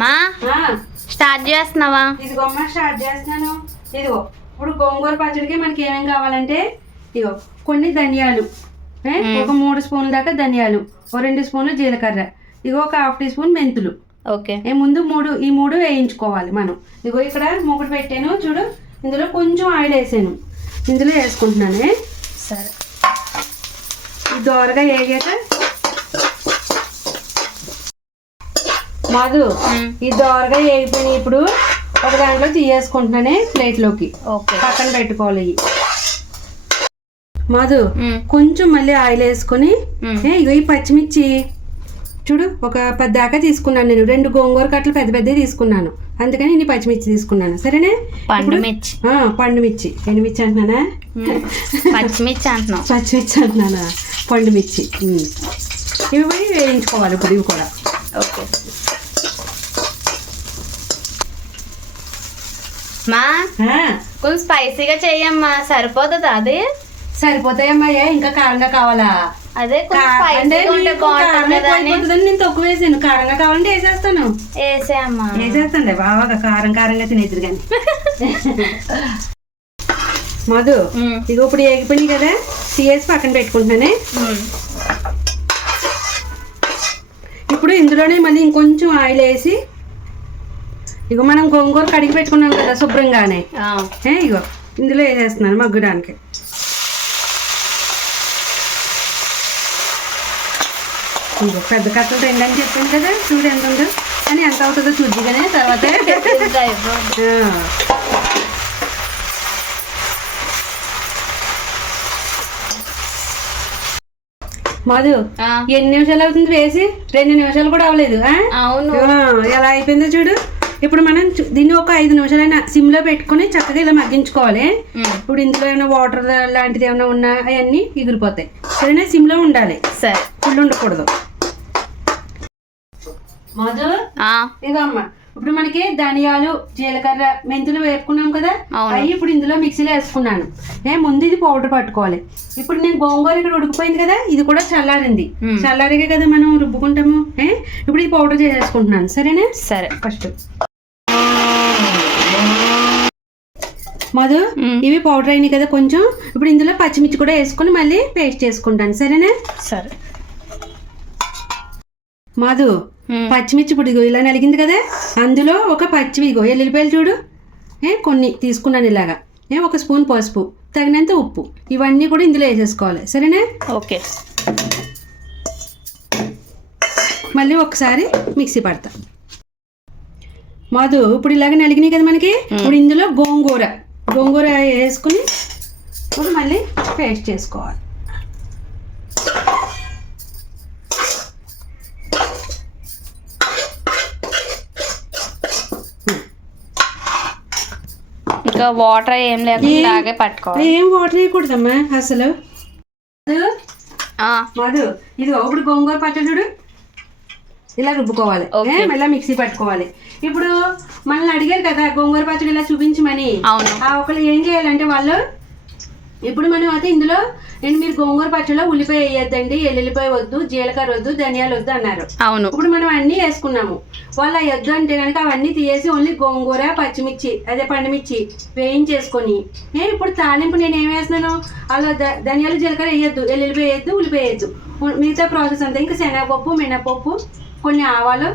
మా స్టార్ట్ చేస్తున్నావా? ఇదిగో అమ్మ స్టార్ట్ చేస్తున్నాను. ఇదిగో ఇప్పుడు గోంగూర పచ్చడికి మనకి ఏమేమి కావాలంటే ఇదిగో కొన్ని ధనియాలు, ఒక 3 స్పూన్ల దాకా ధనియాలు, ఓ 2 స్పూన్లు జీలకర్ర, ఇదిగో ఒక 1/2 టీ స్పూన్ మెంతులు. ఓకే, ముందు ఈ మూడు వేయించుకోవాలి మనం. ఇదిగో ఇక్కడ మూకుడు పెట్టాను చూడు, ఇందులో కొంచెం ఆయిల్ వేసాను, ఇందులో వేసుకుంటున్నాను. సరే, ఇది దోరగా వేగాక మధు ఈ దోరగా వేగిపోయినాయి. ఇప్పుడు ఒక దాంట్లో తీయేసుకుంటున్నానే ప్లేట్లోకి. ఓకే, పక్కన పెట్టుకోవాలి. మధు కొంచెం మళ్ళీ ఆయిల్ వేసుకొని ఇగో ఈ పచ్చిమిర్చి చూడు, ఒక 10 దాకా తీసుకున్నాను నేను. 2 గోంగూర కట్టలు పెద్ద పెద్దవి తీసుకున్నాను, అందుకని ఇన్ని పచ్చిమిర్చి తీసుకున్నాను. సరేనే, పండుమిర్చి. పండుమిర్చి. ఎండుమిర్చి అంటున్నానా? పచ్చిమిర్చి అంటున్నావు. పచ్చిమిర్చి అంటున్నానా? పండుమిర్చి. ఇవి పోయి వేయించుకోవాలి ఇప్పుడు ఇవి కూడా. ఓకే మా, కొంచెం స్పైసీగా చెయ్యమ్మా, సరిపోతుంది అది? సరిపోతాయమ్మా, ఇంకా కారంగా కావాలా? అదే నేను తక్కువ వేసాను, కారంగా కావాలంటే వేసేస్తాను. వేసేయమ్మా, వేసేస్తాను బాగా కారంగా తినేది. కానీ మధు ఇగో ఇప్పుడు ఏగిపోయినాయి కదా, తీసి పక్కన పెట్టుకుంటున్నానే. ఇప్పుడు ఇందులోనే మళ్ళీ ఇంకొంచెం ఆయిల్ వేసి ఇగో మనం గోంగూర కడిగి పెట్టుకున్నాం కదా శుభ్రంగానే, ఇగో ఇందులో వేసేస్తున్నాను మగ్గడానికి. ఇగో పెద్ద కట్టలు 2 అని చెప్పాను కదా, చూడు ఎంత ఉందో. కానీ ఎంత అవుతుందో చూద్దిగానే తర్వాత. మధు ఎన్ని నిమిషాలు అవుతుంది వేసి? 2 నిమిషాలు కూడా అవ్వలేదు. అవును, ఎలా అయిపోయిందో చూడు. ఇప్పుడు మనం దీన్ని ఒక 5 నిమిషాలైనా సిమ్ లో పెట్టుకుని చక్కగా ఇలా మగ్గించుకోవాలి. ఇప్పుడు ఇందులో ఏమైనా వాటర్ లాంటిది ఏమైనా ఉన్నా అవన్నీ ఎగిరిపోతాయి. సరేనా, సిమ్ లో ఉండాలి. సరే, ఫుల్ ఉండకూడదు. మధు ఇగో అమ్మ, ఇప్పుడు మనకి ధనియాలు, జీలకర్ర, మెంతులు వేపుకున్నాం కదా, అవి ఇప్పుడు ఇందులో మిక్సీలో వేసుకున్నాను. ముందు ఇది పౌడర్ పట్టుకోవాలి. ఇప్పుడు నేను గోంగూర ఇక్కడ ఉడికిపోయింది కదా, ఇది కూడా చల్లారింది. చల్లారిగా కదా మనం రుబ్బుకుంటాము. ఇప్పుడు ఇది పౌడర్ చేసేసుకుంటున్నాను. సరేనా? సరే, ఫస్ట్ మధు ఇవి పౌడర్ అయినాయి కదా కొంచెం, ఇప్పుడు ఇందులో పచ్చిమిర్చి కూడా వేసుకొని మళ్ళీ పేస్ట్ చేసుకుంటాను. సరేనా? సరే మధు, పచ్చిమిర్చి ఇప్పుడు ఇగో ఇలా నలిగింది కదా, అందులో ఒక ఇగో ఎల్లుల్లిపాయలు చూడు, కొన్ని తీసుకున్నాను ఇలాగా. 1 స్పూన్ పసుపు, తగినంత ఉప్పు, ఇవన్నీ కూడా ఇందులో వేసేసుకోవాలి. సరేనా? ఓకే, మళ్ళీ ఒకసారి మిక్సీ పడతా. మధు ఇప్పుడు ఇలాగ నలిగినాయి కదా మనకి, ఇప్పుడు ఇందులో గోంగూర వేసుకుని ఇప్పుడు మళ్ళీ పేస్ట్ చేసుకోవాలి. ఇంకా వాటర్ ఏం లేకుండా పట్టుకోవాలి. ఏం వాటర్ వేయకూడదమ్మా అసలు. మధు ఇదిగో ఇప్పుడు గోంగూర పచ్చడి చూడు, ఇలా రుబ్బుకోవాలి. మళ్ళీ మిక్సీ పట్టుకోవాలి. ఇప్పుడు మనల్ని అడిగారు కదా గోంగూర పచ్చడి ఇలా చూపించమని. ఒకళ్ళు ఏం చేయాలంటే వాళ్ళు, ఇప్పుడు మనం అయితే ఇందులో మీరు గోంగూర పచ్చడిలో ఉల్లిపాయ వేయొద్దండి, ఎల్లుల్లిపాయ వద్దు, జీలకర్ర వద్దు, ధనియాలు వద్దు అన్నారు. అవును, ఇప్పుడు మనం అన్ని వేసుకున్నాము. వాళ్ళు వద్దు అంటే కనుక అవన్నీ తీసేసి ఓన్లీ గోంగూర, పచ్చిమిర్చి, అదే పండుమిర్చి వేయించేసుకొని ఇప్పుడు తాలింపు నేను ఏం వేస్తున్నాను, అలా ధనియాలు, జీలకర్ర వేయొద్దు, ఎల్లుల్లిపాయ వేయద్దు, ఉల్లిపాయ వేయద్దు. మిగతా ప్రాసెస్ అంతా ఇంకా శనగపప్పు, మినపప్పు, కొన్ని ఆవాలు,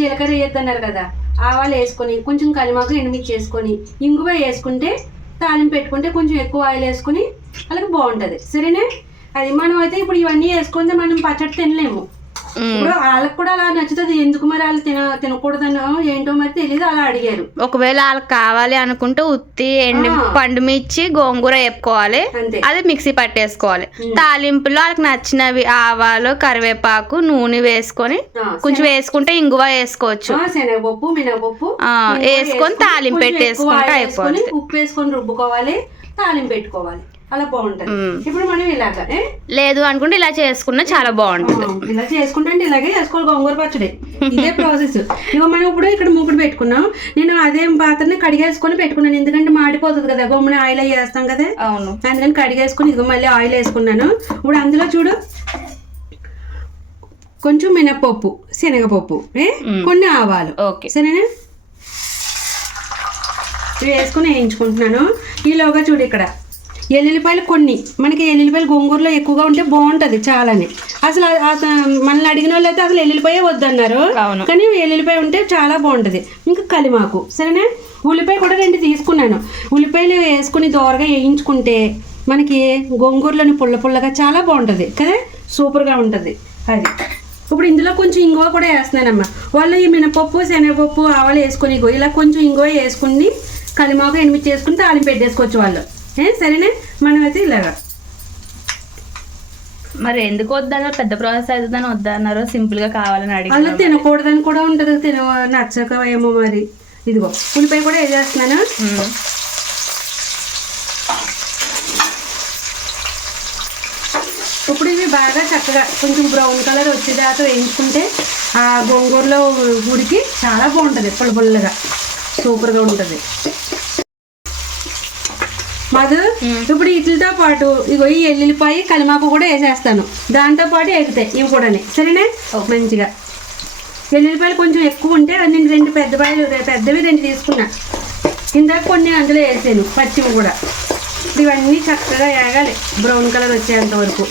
జీలకర్ర వేయొద్దు అన్నారు కదా, ఆవాలు వేసుకొని కొంచెం కలిమాకు, ఎండుమిర్చి వేసుకొని ఇంగువ వేసుకుంటే తాలింపు పెట్టుకుంటే కొంచెం ఎక్కువ ఆయిల్ వేసుకుని అలాగే బాగుంటుంది. సరేనా? అది మనం అయితే ఇప్పుడు ఇవన్నీ వేసుకుంటే మనం పచ్చడి తినలేము. ఇప్పుడు వాళ్ళకి కూడా అలా నచ్చుతుంది. ఎందుకు మరి వాళ్ళు తినకూడదనో ఏంటో మరి తెలియదు, అలా అడిగారు. ఒకవేళ వాళ్ళకి కావాలి అనుకుంటే ఉత్తి పండుమిర్చి, గోంగూర వేపుకోవాలి, అది మిక్సీ పట్టేసుకోవాలి. తాలింపులో వాళ్ళకి నచ్చినవి ఆవాలు, కరివేపాకు, నూనె వేసుకొని కొంచెం వేసుకుంటే ఇంగువ వేసుకోవచ్చు. శనగపప్పు, మినపప్పు వేసుకొని తాలింపు పెట్టేసుకుంటే అయిపోతుంది. ఉప్పు వేసుకొని రుబ్బుకోవాలి, తాలింపు పెట్టుకోవాలి, అలా బాగుంటది. ఇప్పుడు మనం ఇలాగా లేదు అనుకుంటే ఇలా చేసుకున్నా చాలా బాగుంటుంది. ఇలా చేసుకుంటే అంటే ఇలాగే చేసుకోవాలి గోంగూర పచ్చడి. ఇదే ప్రాసెస్. ఇగో మనం ఇప్పుడు ఇక్కడ మూకుడు పెట్టుకున్నాం. నేను అదే పాత్రని కడిగేసుకొని పెట్టుకున్నాను, ఎందుకంటే మాడిపోతుంది కదా, గమ్మున ఆయిల్ అయ్యి వేస్తాం కదా. అవును, అందుకని కడిగేసుకుని ఇదిగో మళ్ళీ ఆయిల్ వేసుకున్నాను. ఇప్పుడు అందులో చూడు కొంచెం మినపప్పు, శనగపప్పు, కొన్ని ఆవాలు. ఓకే. సరేనా? ఇవి వేసుకుని వేయించుకుంటున్నాను. ఈలోగా చూడు ఇక్కడ ఎల్లుల్లిపాయలు కొన్ని, మనకి ఎల్లుల్లిపాయలు గోంగూరలో ఎక్కువగా ఉంటే బాగుంటుంది చాలాని. అసలు మనల్ని అడిగిన వాళ్ళు అయితే అసలు ఎల్లుల్లిపాయ వద్దన్నారు, కానీ ఎల్లుల్లిపాయ ఉంటే చాలా బాగుంటుంది. ఇంకా కలిమాకు. సరేనా? ఉల్లిపాయ కూడా 2 తీసుకున్నాను. ఉల్లిపాయలు వేసుకుని దోరగా వేయించుకుంటే మనకి గోంగూరలోని పుల్లగా చాలా బాగుంటుంది కదా, సూపర్గా ఉంటుంది అది. ఇప్పుడు ఇందులో కొంచెం ఇంగువ కూడా వేస్తున్నానమ్మా. వాళ్ళు ఈ మినపప్పు, శనగపప్పు, ఆవాలు వేసుకొని ఇలా కొంచెం ఇంగువ వేసుకుని కలిమాకు ఎండుమిర్చి వేసుకుని తాలింపు పెట్టేసుకోవచ్చు వాళ్ళు. సరేనా? మనమైతే ఇలాగా. మరి ఎందుకు వద్దన్నారు? పెద్ద ప్రాసెస్ అవుతుందని వద్దన్నారు, సింపుల్ గా కావాలని అడిగి. అలా తినకూడదని కూడా ఉంటుంది, నచ్చక ఏమో మరి. ఇదిగో ఉల్లిపాయ కూడా వేసేస్తున్నాను. ఇప్పుడు ఇవి బాగా చక్కగా కొంచెం బ్రౌన్ కలర్ వచ్చేదాకా వేయించుకుంటే ఆ గోంగూరలో ఉడికి చాలా బాగుంటుంది, పుల్లగా సూపర్గా ఉంటుంది. మధు, ఇప్పుడు వీటితో పాటు ఇగో ఈ ఎల్లుల్లిపాయ, కలిమాకు కూడా వేసేస్తాను. దాంతో పాటు ఎగుతాయి ఇవి కూడా. సరేనా? మంచిగా ఎల్లుల్లిపాయలు కొంచెం ఎక్కువ ఉంటే నేను 2 పెద్దవి 2 తీసుకున్నా. ఇందాక కొన్ని అందులో వేసాను, పచ్చివి కూడా. ఇవన్నీ చక్కగా వేగాలి బ్రౌన్ కలర్ వచ్చేంత వరకు.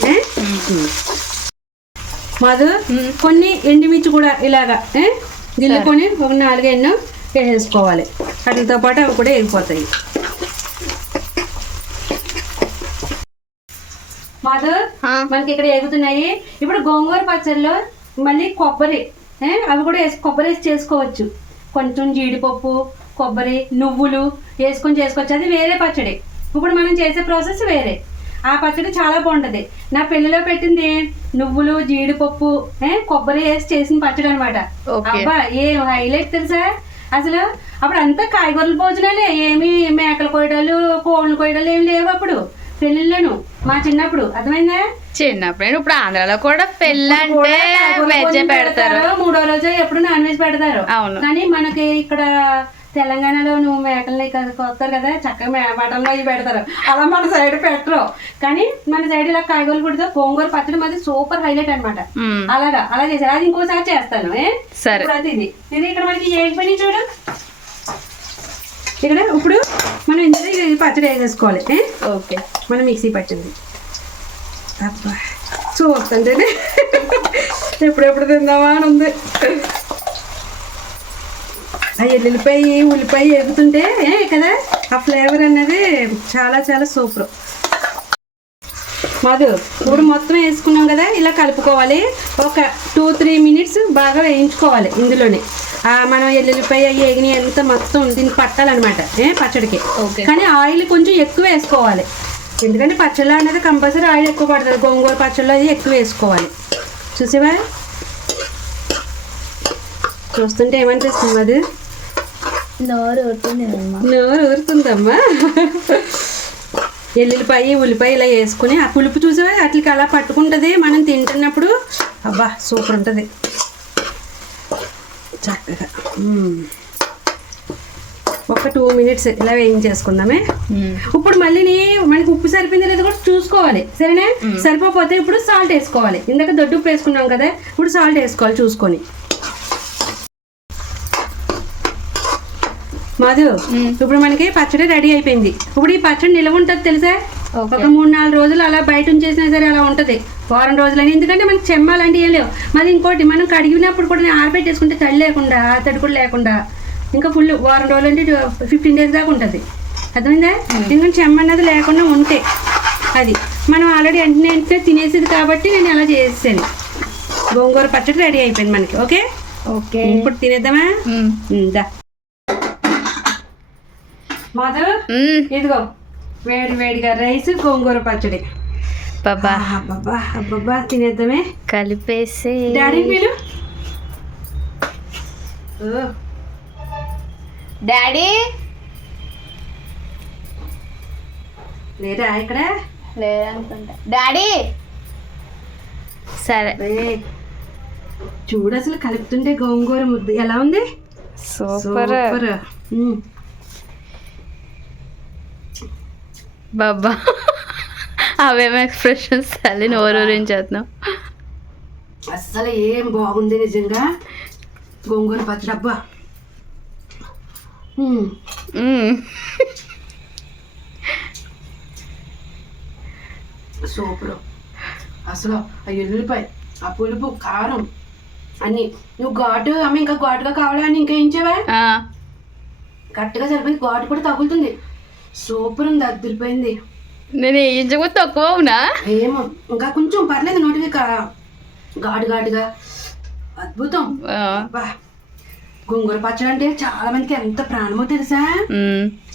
మధు, కొన్ని ఎండుమిర్చి కూడా ఇలాగా గిల్లుకొని ఒక 4 ఎన్నో వేసేసుకోవాలి. వాటితో పాటు అవి కూడా వేగిపోతాయి. మధు, మనకి ఇక్కడ ఎగుతున్నాయి. ఇప్పుడు గోంగూర పచ్చడిలో మళ్ళీ కొబ్బరి, అవి కూడా కొబ్బరి వేసి చేసుకోవచ్చు. కొంచెం జీడిపప్పు, కొబ్బరి, నువ్వులు వేసుకొని చేసుకోవచ్చు. అది వేరే పచ్చడి. ఇప్పుడు మనం చేసే ప్రాసెస్ వేరే. ఆ పచ్చడి చాలా బాగుంటుంది. నా పెళ్లిలో పెట్టింది నువ్వులు, జీడిపప్పు, కొబ్బరి వేసి చేసిన పచ్చడి అనమాట. అబ్బా ఏం హైలైట్ తెలుసా అసలు. అప్పుడు అంతా కాయగూరల భోజనాలే, ఏమి మేకలు కోయడాలు, కోళ్ళు కోయడాలు ఏమి లేవు అప్పుడు పెళ్ళిళ్ళను. మా చిన్నప్పుడు అర్థమైందా? చిన్నప్పుడు. ఇప్పుడు ఆంధ్రాలో కూడా పెళ్ళి అంటే వెజ్ పెడతారు, 3వ రోజు ఎప్పుడు నాన్ వెజ్ పెడతారు. అవును. కానీ మనకి ఇక్కడ తెలంగాణలో నువ్వు మేకల్ని కొత్తారు కదా, చక్కగా మటన్లో అవి పెడతారు. అలా మన సైడ్ పెట్టరు. కానీ మన సైడ్ ఇలా కాయగూరలు పుడితే గోంగూర పచ్చడి మాది సూపర్ హైలైట్ అనమాట. అలా చేశారు. అది ఇంకోసారి చేస్తాను. సరే. ఇది ఇక్కడ మనకి ఏ పని చూడు. ఇక్కడ ఇప్పుడు మనం ఇందులో పచ్చడి వేసేసుకోవాలి. ఓకే. మనం మిక్సీ పట్టింది. అబ్బా చూస్తుంటే ఎప్పుడెప్పుడు తిందామా అని ఉంది. ఆ ఎల్లుల్లిపాయ, ఉల్లిపాయ ఎగుతుంటే కదా ఆ ఫ్లేవర్ అనేది చాలా చాలా సూపర్. మధు, ఇప్పుడు మొత్తం వేసుకున్నాం కదా, ఇలా కలుపుకోవాలి. ఒక 2-3 మినిట్స్ బాగా వేయించుకోవాలి ఇందులోనే. మనం ఎల్లుల్లిపాయ ఎగిని అంతా మొత్తం దీనికి పట్టాలన్నమాట పచ్చడికి. కానీ ఆయిల్ కొంచెం ఎక్కువ వేసుకోవాలి, ఎందుకంటే పచ్చళ్ళ అనేది కంపల్సరీ ఆయిల్ ఎక్కువ పడుతుంది. గోంగూర పచ్చళ్ళు అది ఎక్కువ వేసుకోవాలి. చూసావా? చూస్తుంటే ఏమనిపిస్తుంది అది? నోరు ఊరుతుందమ్మా. ఎల్లుల్లిపాయ, ఉల్లిపాయ ఇలా వేసుకుని ఆ పులుపు చూసావా అట్లకి అలా పట్టుకుంటుంది మనం తింటున్నప్పుడు. అబ్బా సూపర్ ఉంటుంది చక్కగా. ఒక 2 మినిట్స్ ఇలా వేయించేసుకుందామే. ఇప్పుడు మళ్ళీ మనకి ఉప్పు సరిపోయింది లేదా కూడా చూసుకోవాలి. సరేనా? సరిపోతే ఇప్పుడు సాల్ట్ వేసుకోవాలి. ఇందాక దొడ్డు ఉప్పు వేసుకున్నాం కదా, ఇప్పుడు సాల్ట్ వేసుకోవాలి చూసుకొని. మధు, ఇప్పుడు మనకి పచ్చడి రెడీ అయిపోయింది. ఇప్పుడు ఈ పచ్చడి నిల్వ ఉంటుంది తెలుసా? ఒక 3-4 రోజులు అలా బయట ఉంచేసినా సరే అలా ఉంటుంది. వారం రోజులని. ఎందుకంటే మనకి చెమ్మాలంటే ఏం లేవు. మరి ఇంకోటి మనం కడిగినప్పుడు కూడా ఆరబెట్టేసుకుంటే తడి లేకుండా, తడి కూడా లేకుండా ఇంకా ఫుల్ వారం రోజులు అంటే 15 డేస్ దాకా ఉంటుంది. అర్థమైందా? ఎందుకంటే చెమ్మ అన్నది లేకుండా ఉంటే అది మనం ఆల్రెడీ వెంటనే తినేసేది కాబట్టి నేను అలా చేసేసాను. గోంగూర పచ్చడి రెడీ అయిపోయింది మనకి. Okay okay. ఇప్పుడు తినేద్దామా? దా మధు, ఇదిగో వేడిగా రైస్, గోంగూర పచ్చడి. అబ్బబ్బా తినేద్దామే. కలిపేసి డాడీ పిలు. డాడీ లేదా ఇక్కడ? లేదనుకుంటా. డాడీ సరే. చూడు అసలు కలుపుతుంటే గోంగూర ముద్ద ఎలా ఉంది? సూపర్. బాబా అవేమో ఎక్స్ప్రెషన్స్ తల్లి నోరూరించేస్తున్నాం. అస్సలు ఏం బాగుంది నిజంగా గోంగూర పచ్చడి అబ్బా. సూపర్ అసలు. ఆ ఎల్లుల్లిపాయ, ఆ పులుపు, కారం అన్ని. నువ్వు ఘాటు అమ్మ ఇంకా ఘాటుగా కావాలా అని ఇంకా ఏంచావా? కరెక్ట్గా సరిపోయింది. ఘాటు కూడా తగులుతుంది. సూపర్ ఉంది, అదిరిపోయింది. నేను వేయించకపోతే తక్కువ అవునా? ఏమో ఇంకా కొంచెం పర్లేదు, నోటికి ఘాటు ఘాటుగా అద్భుతం. అబ్బా గోంగూర పచ్చడి అంటే చాలా మందికి ఎంత ప్రాణమో తెలుసా?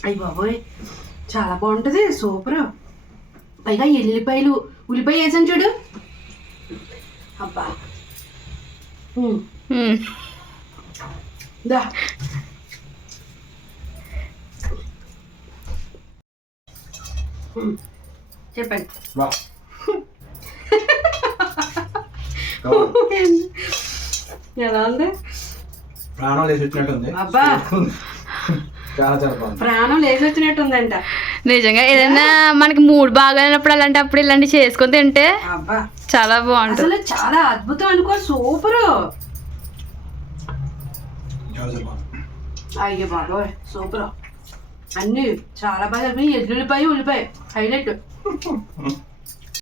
అయ్యి బాబోయ్ చాలా బాగుంటుంది, సూపర్. పైగా ఎల్లిపాయలు, ఉల్లిపాయ వేసాను చూడు. అబ్బా దా చెప్పండి. ఎలా ఉంది? ప్రాణం లేచి వచ్చినట్టుంది. అబ్బా చాలా చాలా బాగుంది. ప్రాణం లేచి వచ్చినట్టుందంట నిజంగా. ఏదైనా మనకి మూడ్ బాగాలేనప్పుడు అలాంటప్పుడు ఇలాంటివి చేసుకొని తింటే అబ్బా చాలా బాగుంటుంది. అసలు చాలా అద్భుతం అనుకో, సూపర్. అయ్యో బాబోయ్ సూపర్. అన్నీ చాలా బాగా ఎల్లుల్లిపాయ, ఉల్లిపాయ హైలైట్.